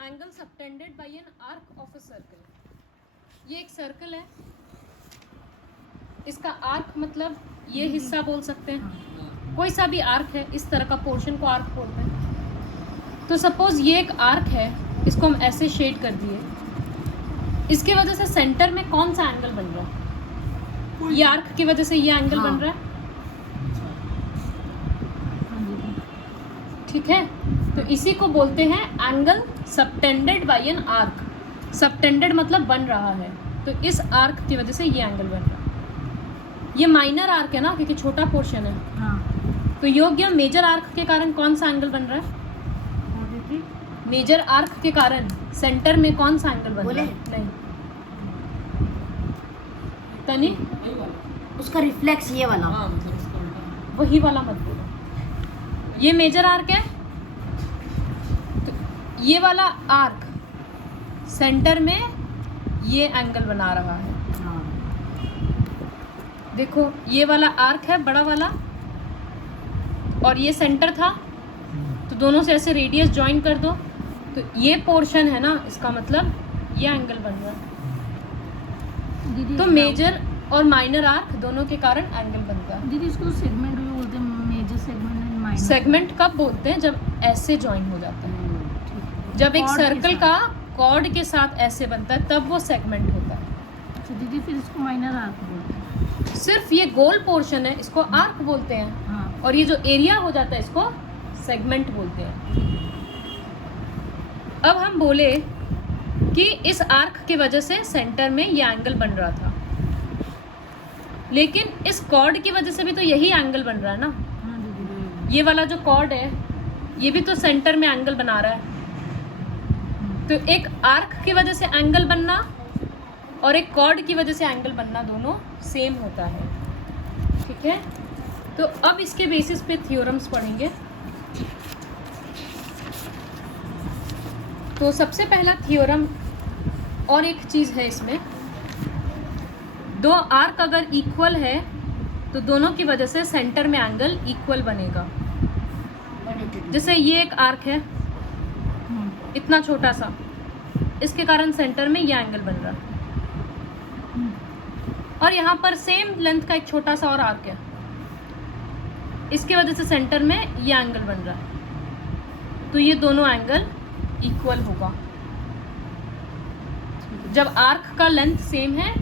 Angle subtended bye an arc of a circle. ये एक circle है, इसका आर्क मतलब ये हिस्सा बोल सकते हैं, कोई सा भी आर्क है, इस तरह का पोर्शन को आर्क बोलते हैं। तो सपोज ये एक आर्क है, इसको हम ऐसे शेड कर दिए, इसकी वजह से सेंटर में कौन सा एंगल बन रहा है? ये आर्क की वजह से ये एंगल बन रहा है, ठीक है। तो इसी को बोलते हैं angle subtended bye an arc. Subtended मतलब बन रहा है, तो इस आर्क की वजह से ये एंगल बन रहा है। ये माइनर आर्क है ना, क्योंकि छोटा पोर्शन है। हाँ। तो योग्य मेजर आर्क के कारण कौन सा एंगल बन रहा है? मेजर आर्क के कारण सेंटर में कौन सा एंगल बन रहा है? नहीं तनी, उसका रिफ्लेक्स ये वाला। वही वाला मत बोलो। ये मेजर आर्क है, तो ये वाला आर्क सेंटर में ये एंगल बना रहा है। हाँ। देखो ये वाला आर्क है बड़ा वाला, और ये सेंटर था, तो दोनों से ऐसे रेडियस ज्वाइन कर दो, तो ये पोर्शन है ना, इसका मतलब ये एंगल बन रहा है। दीदी तो मेजर और माइनर आर्क दोनों के कारण एंगल बनता है। दीदी इसको सेगमेंट भी बोलते हैं, major segment and minor. Segment कब बोलते हैं? जब ऐसे ज्वाइन हो जाता है, जब एक सर्कल का कॉर्ड के साथ ऐसे बनता है, तब वो सेगमेंट होता है। अच्छा दीदी, फिर इसको माइनर आर्क बोलते हैं। सिर्फ ये गोल पोर्शन है, इसको आर्क बोलते हैं, हाँ। और ये जो एरिया हो जाता है इसको सेगमेंट बोलते हैं। अब हम बोले कि इस आर्क की वजह से सेंटर में ये एंगल बन रहा था, लेकिन इस कॉर्ड की वजह से भी तो यही एंगल बन रहा है ना। हाँ दीदी। ये वाला जो कॉर्ड है, ये भी तो सेंटर में एंगल बना रहा है। तो एक आर्क की वजह से एंगल बनना और एक कॉर्ड की वजह से एंगल बनना दोनों सेम होता है, ठीक है। तो अब इसके बेसिस पे थ्योरम्स पढ़ेंगे। तो सबसे पहला थ्योरम, और एक चीज़ है इसमें, दो आर्क अगर इक्वल है तो दोनों की वजह से सेंटर में एंगल इक्वल बनेगा। जैसे ये एक आर्क है, इतना छोटा सा, इसके कारण सेंटर में ये एंगल बन रहा है, और यहाँ पर सेम लेंथ का एक छोटा सा और आर्क है, इसकी वजह से सेंटर में ये एंगल बन रहा है। तो ये दोनों एंगल इक्वल होगा। जब आर्क का लेंथ सेम है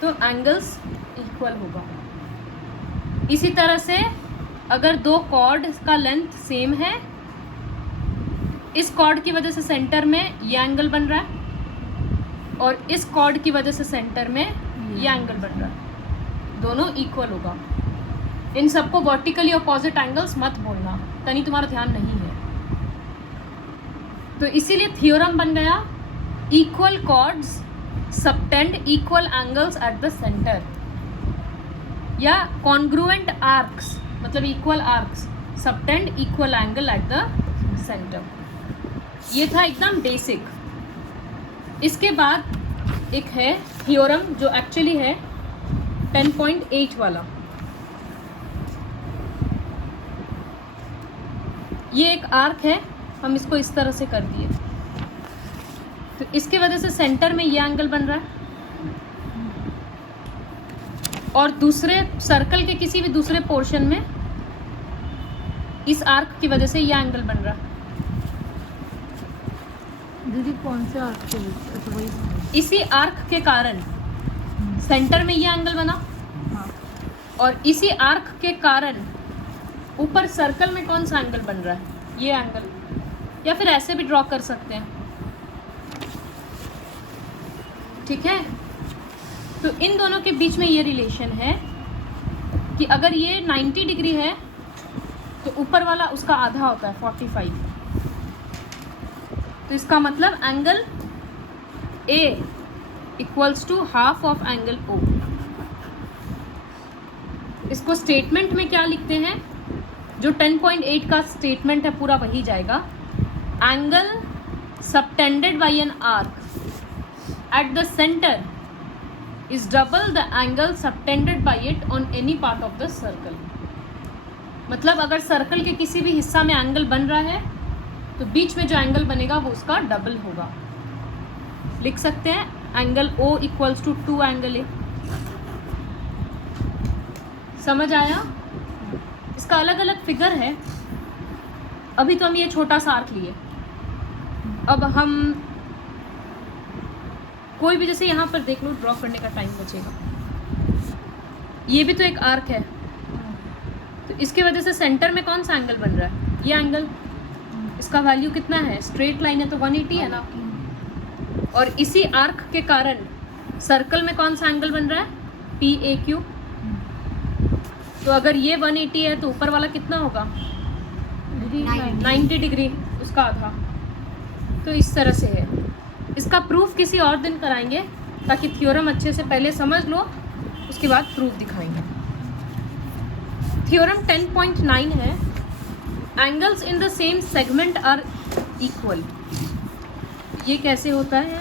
तो एंगल्स इक्वल होगा। इसी तरह से अगर दो कॉर्ड का लेंथ सेम है, इस कॉर्ड की वजह से सेंटर में ये एंगल बन रहा है, और इस कॉर्ड की वजह से सेंटर में ये एंगल बन रहा है, दोनों इक्वल होगा। इन सबको वर्टिकली अपोजिट एंगल्स मत बोलना, तनी तुम्हारा ध्यान नहीं है। तो इसीलिए थ्योरम बन गया, equal chords subtend equal angles at the centre, या कॉन्ग्रुएंट आर्क्स मतलब equal arcs subtend equal angle at the centre. ये था एकदम बेसिक। इसके बाद एक है थ्योरम जो एक्चुअली है 10.8 वाला। ये एक आर्क है, हम इसको इस तरह से कर दिए, तो इसकी वजह से सेंटर में ये एंगल बन रहा है, और दूसरे सर्कल के किसी भी दूसरे पोर्शन में इस आर्क की वजह से ये एंगल बन रहा है। दीदी कौन से आर्क के लिए? अच्छा वही। इसी आर्क के कारण सेंटर में ये एंगल बना, हाँ। और इसी आर्क के कारण ऊपर सर्कल में कौन सा एंगल बन रहा है? ये एंगल। या फिर ऐसे भी ड्रॉ कर सकते हैं, ठीक है। तो इन दोनों के बीच में ये रिलेशन है कि अगर ये 90 डिग्री है तो ऊपर वाला उसका आधा होता है 45। तो इसका मतलब angle A equals to half of angle O। इसको स्टेटमेंट में क्या लिखते हैं? जो 10.8 का स्टेटमेंट है पूरा वही जाएगा। Angle subtended bye an arc eight the centre is double the angle subtended by it on any part of the circle। मतलब अगर सर्कल के किसी भी हिस्सा में एंगल बन रहा है तो बीच में जो एंगल बनेगा वो उसका डबल होगा। लिख सकते हैं angle O equals to 2 angle A। समझ आया? इसका अलग अलग फिगर है। अभी तो हम ये छोटा सा आर्क लिए, अब हम कोई भी, जैसे यहाँ पर देख लो, ड्रॉ करने का टाइम बचेगा। ये भी तो एक आर्क है, तो इसकी वजह से सेंटर में कौन सा एंगल बन रहा है? ये एंगल। इसका वैल्यू कितना है? स्ट्रेट लाइन है तो 180 है ना। और इसी आर्क के कारण सर्कल में कौन सा एंगल बन रहा है? PAQ। तो अगर ये 180 है तो ऊपर वाला कितना होगा? 90 डिग्री, उसका आधा। तो इस तरह से है। इसका प्रूफ किसी और दिन कराएंगे, ताकि थ्योरम अच्छे से पहले समझ लो, उसके बाद प्रूफ दिखाएंगे। थ्योरम 10.9 है, angles in the same segment are equal. ये कैसे होता है?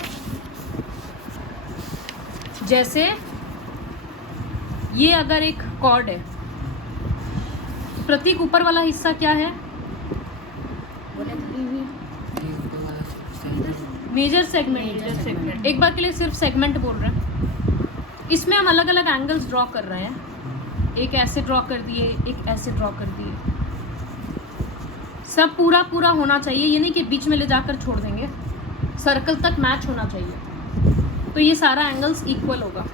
जैसे ये अगर एक कॉर्ड है, प्रतीक ऊपर वाला हिस्सा क्या है? Major segment. एक बार के लिए सिर्फ सेगमेंट बोल रहे हैं। इसमें हम अलग अलग एंगल्स ड्रॉ कर रहे हैं। एक ऐसे ड्रॉ कर दिए, एक ऐसे ड्रॉ कर दिए। सब पूरा पूरा होना चाहिए, ये नहीं कि बीच में ले जाकर छोड़ देंगे। सर्कल तक मैच होना चाहिए। तो ये सारा एंगल्स इक्वल होगा,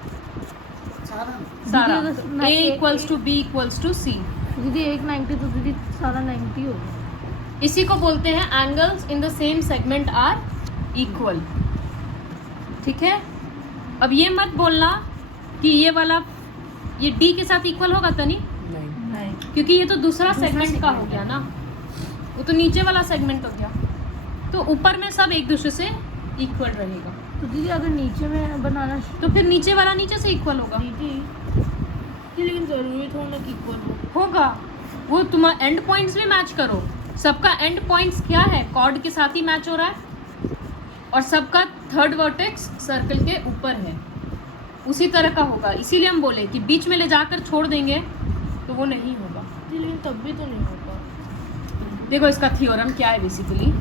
सारा। A equals to B equals to C। दीदी 190 तो दीदी सारा 90 होगा। इसी को बोलते हैं angles in the same segment are equal. ठीक है? अब ये मत बोलना कि ये वाला ये D के साथ इक्वल होगा तनी, नहीं, क्योंकि ये तो दूसरा सेगमेंट का हो गया ना, वो तो नीचे वाला सेगमेंट हो गया। तो ऊपर में सब एक दूसरे से इक्वल रहेगा। तो दीदी अगर नीचे में बनाना तो फिर नीचे वाला नीचे से इक्वल होगा। लेकिन जरूरी थोड़ा ना इक्वल होगा, वो तुम्हारा एंड पॉइंट्स भी मैच करो। सबका एंड पॉइंट्स क्या है? कॉर्ड के साथ ही मैच हो रहा है, और सबका थर्ड वर्टेक्स सर्कल के ऊपर है, उसी तरह का होगा। इसीलिए हम बोले कि बीच में ले जाकर छोड़ देंगे तो वो नहीं होगा। लेकिन तब भी तो नहीं होगा। देखो इसका थ्योरम क्या है बेसिकली।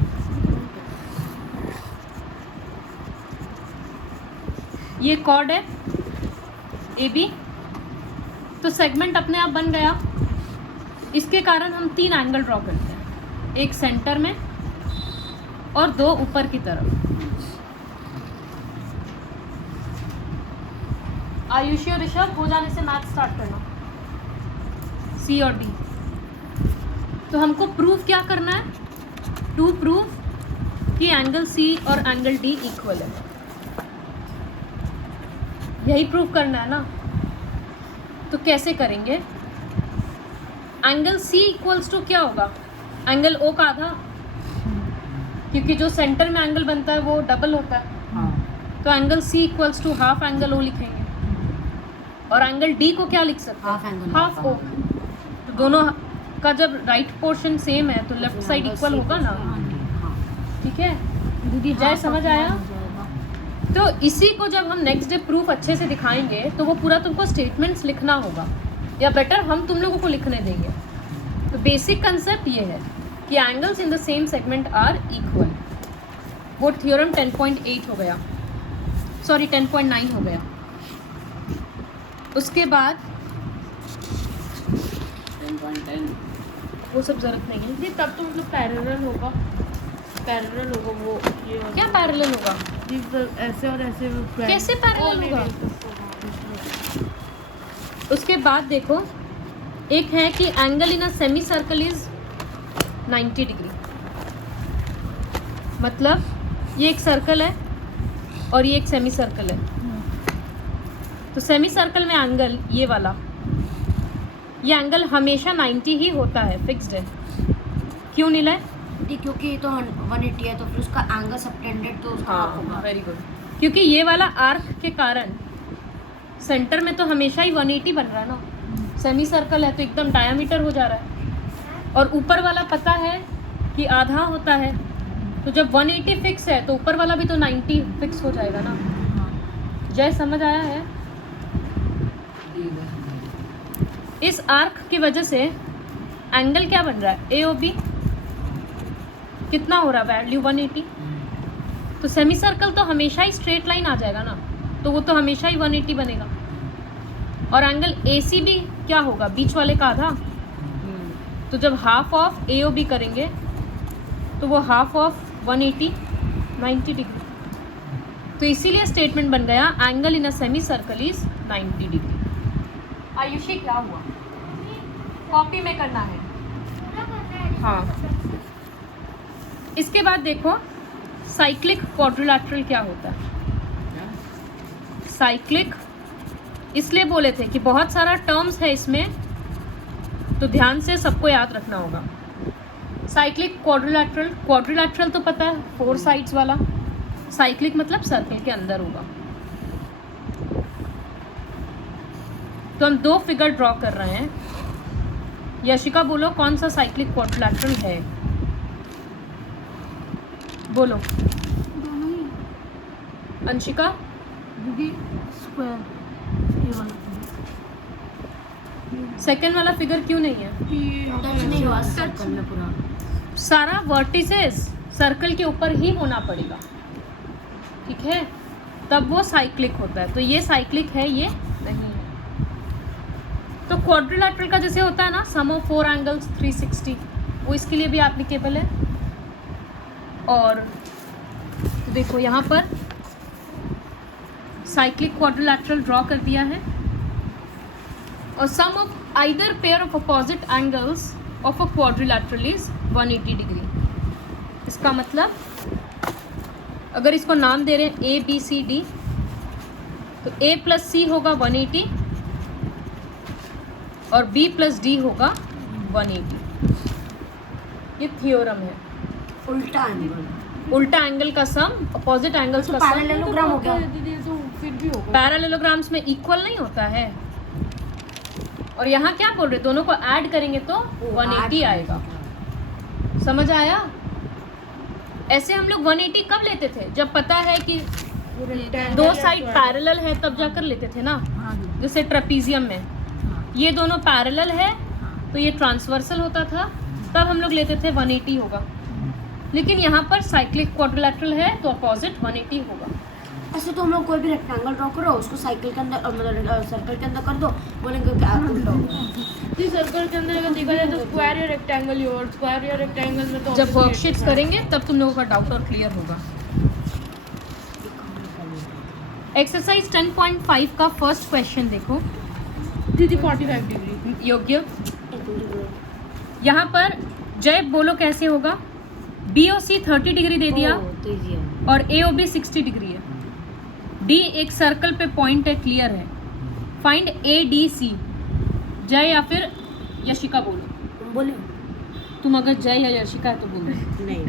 ये कॉर्ड है AB, तो सेगमेंट अपने आप बन गया। इसके कारण हम 3 एंगल ड्रॉ करते हैं, एक सेंटर में और 2 ऊपर की तरफ। आयुषी और ऋषभ हो जाने से मैथ स्टार्ट करना, C और D। तो हमको प्रूफ क्या करना है? टू प्रूफ कि एंगल C और एंगल D इक्वल है। यही प्रूफ करना है ना। तो कैसे करेंगे? एंगल C इक्वल्स टू क्या होगा? एंगल O का आधा, क्योंकि जो सेंटर में एंगल बनता है वो डबल होता है। तो angle C equals to half angle O लिखेंगे। और एंगल D को क्या लिख सकते हैं? Half O। तो दोनों का जब राइट पोर्शन सेम है तो लेफ्ट साइड इक्वल होगा ना। ठीक है दीदी जय, समझ आया? तो इसी को जब हम नेक्स्ट डे प्रूफ अच्छे से दिखाएंगे तो वो पूरा तुमको स्टेटमेंट्स लिखना होगा, या बेटर हम तुम लोगों को लिखने देंगे। तो बेसिक कंसेप्ट ये है कि angles in the same segment are equal. वो थ्योरम 10.8 हो गया, सॉरी 10.9 हो गया। उसके बाद 10.10 वो सब जरूरत नहीं है। जी तब तो मतलब पैरेलल होगा वो ये और क्या पैरेलल होगा? जी ऐसे और ऐसे कैसे पैरेलल होगा? उसके बाद देखो, एक है कि angle in a semi circle is 90 degree. मतलब ये एक सर्कल है और ये एक सेमी सर्कल है। तो सेमी सर्कल में एंगल ये वाला, ये एंगल हमेशा 90 ही होता है, फिक्स्ड है। क्यों नीला? क्योंकि ये तो 180 है तो फिर उसका एंगल सबटेंडेड तो उसका हाफ होगा। Very good. क्योंकि ये वाला आर्क के कारण सेंटर में तो हमेशा ही 180 बन रहा है ना। सेमी सर्कल है तो एकदम डायमीटर हो जा रहा है, और ऊपर वाला पता है कि आधा होता है। तो जब 180 फिक्स है तो ऊपर वाला भी तो 90 फिक्स हो जाएगा ना। जय, समझ आया है? इस आर्क की वजह से एंगल क्या बन रहा है? AOB। कितना हो रहा है वैल्यू 180। तो सेमी सर्कल तो हमेशा ही स्ट्रेट लाइन आ जाएगा ना, तो वो तो हमेशा ही 180 बनेगा। और एंगल AC भी क्या होगा, बीच वाले का आधा। तो जब हाफ ऑफ AOB करेंगे तो वो हाफ ऑफ 180 90 डिग्री। तो इसीलिए स्टेटमेंट बन गया angle in a semi circle is 90 degree. Ayushi क्या हुआ, कॉपी में करना है। हाँ, इसके बाद देखो साइक्लिक क्वाड्रिलैटरल क्या होता है। साइक्लिक इसलिए बोले थे कि बहुत सारा टर्म्स है इसमें, तो ध्यान से सबको याद रखना होगा। साइक्लिक क्वाड्रिलैटरल, क्वाड्रिलैटरल तो पता है 4 साइड्स वाला, साइक्लिक मतलब सर्कल के अंदर होगा। तो हम 2 फिगर ड्रॉ कर रहे हैं। यशिका बोलो कौन सा साइक्लिक क्वाड्रिलैटरल है, बोलो। दोनों ही अंशिका दीदी, स्क्वायर ये वाला सेकेंड वाला फिगर क्यों नहीं है? टच नहीं हुआ सर्कल में पूरा। सारा वर्टिसेस सर्कल के ऊपर ही होना पड़ेगा, ठीक है, तब वो साइक्लिक होता है। तो ये साइक्लिक है, ये नहीं है। तो क्वाड्रिलैटरल का जैसे होता है ना सम ऑफ 4 एंगल्स 360, वो इसके लिए भी एप्लीकेबल है। और तो देखो यहाँ पर साइक्लिक क्वाड्रिलैटरल ड्रॉ कर दिया है। और sum of either pair of opposite angles of a quadrilateral is 180 degree. इसका मतलब अगर इसको नाम दे रहे हैं ABCD, तो A + C होगा 180 और B + D होगा 180। ये थ्योरम है। उल्टा एंगल, उल्टा एंगल का सम अपोजिट एंगल्स का सम। पैरेललोग्राम हो गया। दीदी, तो फिर भी होगा। पैरेललोग्राम्स में इक्वल नहीं होता है। और यहाँ क्या बोल रहे, दोनों को ऐड करेंगे तो 180 आएगा। समझ आया? ऐसे हम लोग 180 कब लेते थे, जब पता है कि 2 साइड पैरेलल है तब जाकर लेते थे ना। जैसे ट्रेपीजियम में ये दोनों पैरेलल है तो ये ट्रांसवर्सल होता था, तब हम लोग लेते थे 180 होगा। लेकिन यहाँ पर साइक्लिक क्वाड्रिलैटरल है तो अपोजिट 180 होगा। ऐसे तो हम लोग कोई भी रेक्टेंगल ड्रॉ करो, उसको साइकिल के अंदर मतलब सर्कल के अंदर कर दो, बोलेंगे क्या उल्टा होगा। जी, सर्कल के अंदर अगर देखा जाए तो स्क्वायर या रेक्टेंगल ही, और स्क्वायर या रेक्टेंगल में तो जब वर्कशीट्स करेंगे तब तुम लोगों का डाउट और क्लियर होगा। एक्सरसाइज 10.5 का फर्स्ट क्वेश्चन देखो। दीदी 45 डिग्री योग्य, यहाँ पर जय बोलो कैसे होगा। BOC 30 डिग्री दे दिया तो easy है। और AOB 60 डिग्री है। D एक सर्कल पे पॉइंट है, क्लियर है। Find ADC। जय या फिर यशिका बोलो। तुम बोले तुम अगर जय या यशिका है तो बोलो। नहीं,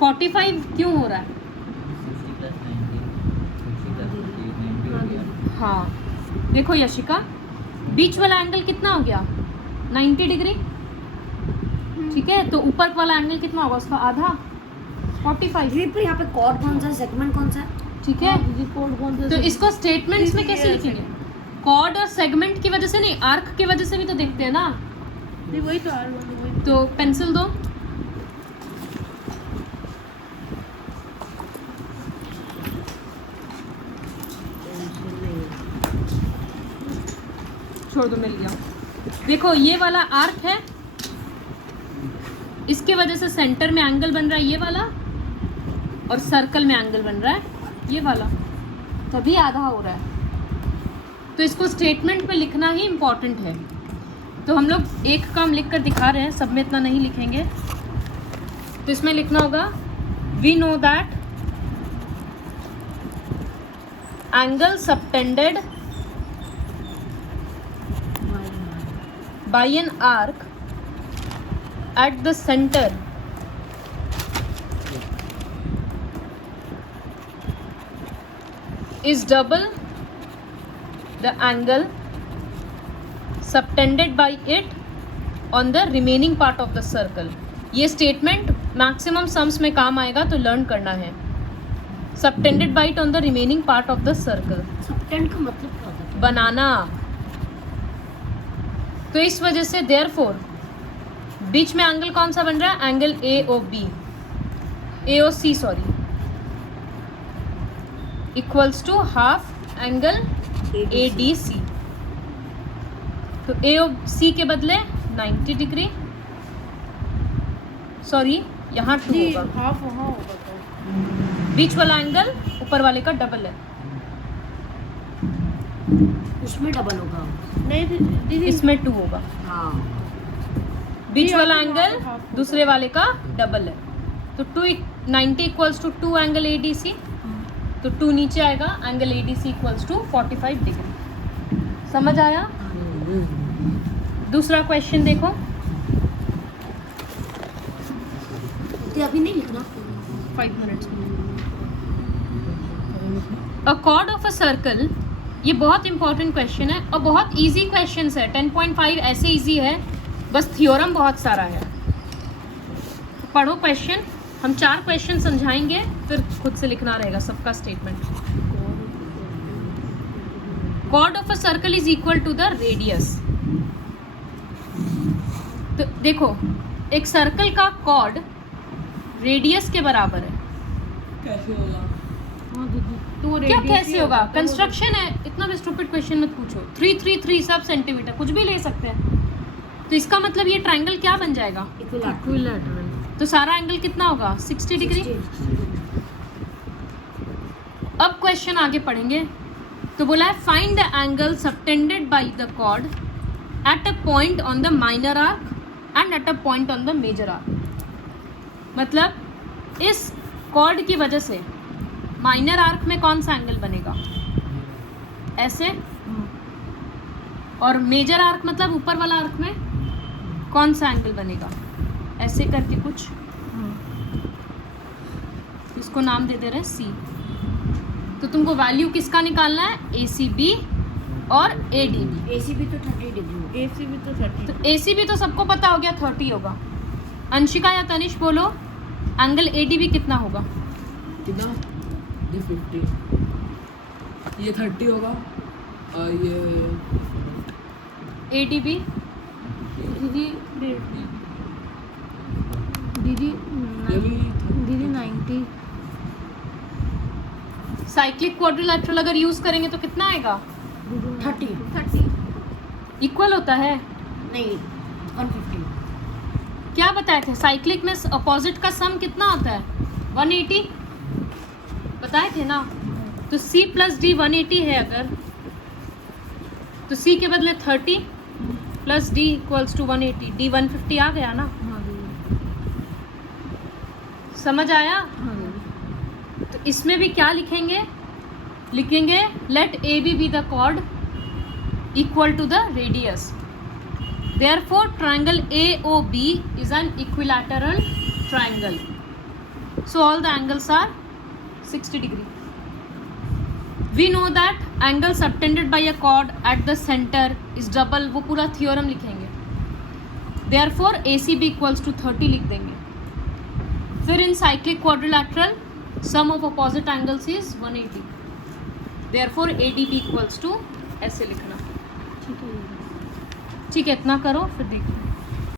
45 क्यों हो रहा है? हाँ देखो यशिका, बीच वाला एंगल कितना हो गया 90 डिग्री, ठीक है। तो ऊपर वाला एंगल कितना होगा, उसका आधा 45। ये पर यहाँ पे कॉर्ड कौन सा है, सेगमेंट कौन सा है? ठीक है, दीदी, कोड कौन सा? तो इसको स्टेटमेंट्स में कैसे लिखेंगे? कॉर्ड और सेगमेंट की वजह से नहीं, आर्क की वजह से भी तो देखते हैं ना। नहीं, वही तो आर वही। तो पेंसिल दो। छोड़ दो, मिल गया। देखो ये वाला आर्क है, इसके वजह से सेंटर में एंगल बन रहा है ये वाला, और सर्कल में एंगल बन रहा है ये वाला, तभी आधा हो रहा है। तो इसको स्टेटमेंट में लिखना ही इम्पॉर्टेंट है। तो हम लोग एक काम लिख कर दिखा रहे हैं, सब में इतना नहीं लिखेंगे। तो इसमें लिखना होगा we know that angle subtended by an arc at the center is double the angle subtended by it on the remaining part of the circle। ये स्टेटमेंट मैक्सिमम सम्स में काम आएगा, तो लर्न करना है। Subtended by it on the remaining part of the circle, subtend का मतलब क्या होता है? बनाना। तो इस वजह से देयरफॉर बीच में एंगल कौन सा बन रहा है? Angle AOC sorry, equals to half angle ADC। तो AOC के बदले 90 डिग्री, सॉरी यहाँ 2 दी होगा। हाफ वहाँ होगा तो बीच वाला एंगल ऊपर वाले का डबल है, उसमें डबल होगा। नहीं दीदी इसमें 2 होगा। हाँ बीच ये वाला आपको एंगल हाफ होगा। दूसरे वाले का डबल है। तो 90 इक्वल्स टू 2 एंगल ADC, तो 2 नीचे आएगा, angle ADC equals to 45 degree. समझ आया? दूसरा क्वेश्चन देखो। तो अभी नहीं लिखना। 5 minutes. A cord of a circle, ये बहुत इंपॉर्टेंट क्वेश्चन है और बहुत इजी क्वेश्चन है। 10.5 ऐसे इजी है, बस थियोरम बहुत सारा है। तो पढ़ो क्वेश्चन, हम 4 क्वेश्चन समझाएंगे, फिर खुद से लिखना रहेगा सबका statement. Chord of a circle is equal to the radius. तो देखो, एक सर्कल का कॉर्ड रेडियस के बराबर है। कैसे होगा? हाँ दीदी तो वो क्या radius कैसे ही होगा? तो वो- कंस्ट्रक्शन है, इतना भी स्टूपिड क्वेश्चन मत पूछो। 3 सब सेंटीमीटर, कुछ भी ले सकते हैं। तो इसका मतलब ये ट्रायंगल क्या बन जाएगा? इक्विलैटरल। तो सारा एंगल कितना होगा? 60 डिग्री। अब क्वेश्चन आगे पढ़ेंगे। तो बोला है find the angle subtended by the chord at a point on the minor arc and at a point on the major arc. मतलब इस कॉर्ड की वजह से माइनर आर्क में कौन सा एंगल बनेगा? ऐसे। और मेजर आर्क मतलब ऊपर वाला आर्क में कौन सा एंगल बनेगा? ऐसे करके कुछ, इसको नाम दे दे रहे हैं C। तो तुमको वैल्यू किसका निकालना है? ACB और ADB। ACB तो 30 डिग्री होगा। AC भी तो 30। तो ACB तो सबको पता हो गया 30 होगा। अंशिका या तनिष बोलो, एंगल ADB कितना होगा? कितना? ये 50, ये 30 होगा और ये ADB दीदी दीदी ये भी दीदी 90। साइक्लिक क्वाड्रिलैटरल अगर यूज करेंगे तो कितना आएगा? 30 इक्वल होता है। नहीं 150। क्या बताए थे? साइक्लिक में अपोजिट का सम कितना होता है? 180 बताए थे ना। तो C प्लस D 180 है अगर, तो C के बदले 30 plus D equals to 180, D 150 आ गया ना। हाँ दीदी समझ आया? हाँ दीदी। तो इसमें भी क्या लिखेंगे? लिखेंगे let AB be the chord equal to the radius, therefore triangle AOB is an equilateral triangle, so all the angles are 60 degree. We know that angle subtended by a chord at the center is double, वो पूरा theorem लिखेंगे। Therefore ACB equals to 30 लिख देंगे। फिर in cyclic quadrilateral sum of opposite angles is 180, therefore ADB equals to ऐसे लिखना। ठीक है दीदी। ठीक है, इतना करो फिर देखो।